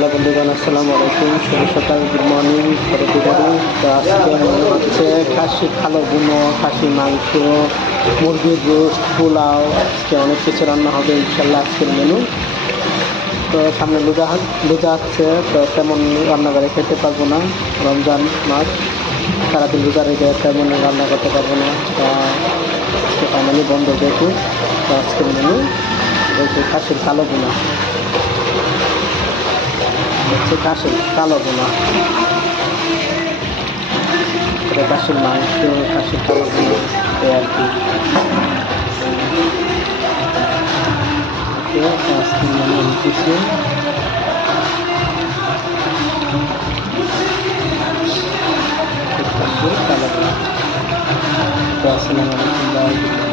Hello বন্ধুগণ, আসসালামু আলাইকুম। শুভ সকাল, গুড মর্নিং everybody। তো আজকে মনে হচ্ছে খাসি কালো বুনো, খাসি মাংস, মুরগির রোস্ট, পোলাও, আজকে অনেক কিছু রান্না হবে ইনশাল্লাহ আজকের মেনু। তো সামনে রোজা আসছে, তো তেমন রান্না করে খেতে পারবো না। রমজান মাস, সারাদিন রোজা রেখে তেমন রান্না করতে পারবো না, ফাইনালি বন্ধ যেহেতু। তো আজকের মেনু হচ্ছে খাসির কালো বুনা, হচ্ছে খাসির কালো বোনা, এটা খাসির মাংস, খাসির কালো বোনা আর কি। আজকে মানে কিছু কালো বোনা। তো আসসালামু আলাইকুম।